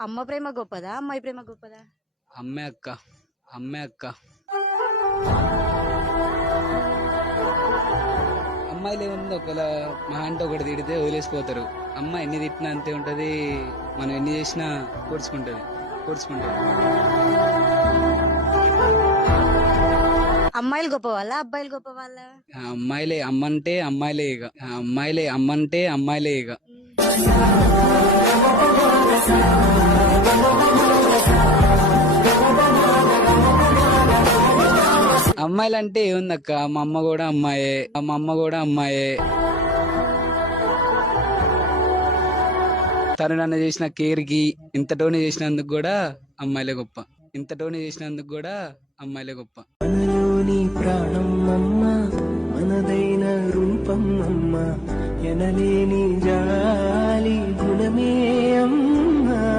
అమ్మ ప్రేమ గొప్పదా అమ్మాయి ప్రేమ గొప్పదా? అమ్మే అక్క, అమ్మే అక్క. అమ్మాయిలు ఏముంది, ఒకవేళ మా అంటే ఒకటి తిడితే వదిలేసిపోతారు. అమ్మ ఎన్ని తిట్టినా అంతే ఉంటది, మనం ఎన్ని చేసినా కూర్చుకుంటది. అమ్మాయిలు గొప్ప వాళ్ళ అబ్బాయిలు గొప్ప వాళ్ళ? అమ్మాయిలే, అమ్మంటే అమ్మాయిలే ఇక. అమ్మంటే అమ్మాయిలే ఇక. అమ్మాయిలంటే ఏముందక్క, మా అమ్మ కూడా అమ్మాయే. తను నన్ను చేసిన కేర్ కి ఇంతటోని చేసినందుకు కూడా అమ్మాయిలే గొప్ప. మనలోని ప్రాణం అమ్మ, మనదైన రూపం అమ్మ, ఎనలేని జాలి గుణమే అమ్మ.